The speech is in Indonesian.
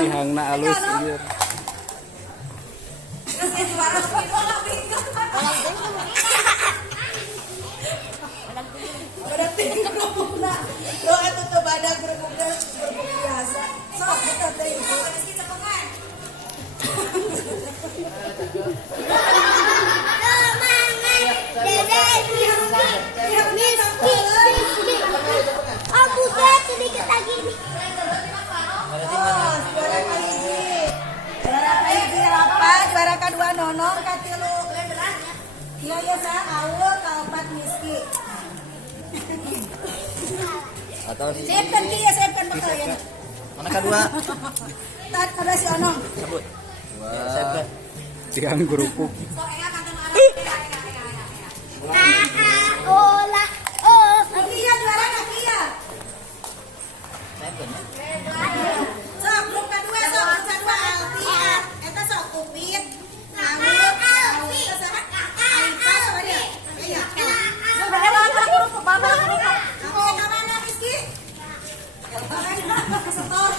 pihangna alus ieu. Doa tutup badan berbuka biasa. Sok kita teh itu. Aku sedikit lagi nih. Juara kedua nonong katilu. Iya ya sa awal kaopat miski. Atau Sepen kia sepen bakal ya. mana kedua? Tat kada si onong. Sebut. Wah. Tiang gerupuk. Olah. Oh. Kia juara kia. Sok grup kedua Alfi. Eta sok Upit. Alfi. Iya. Setor.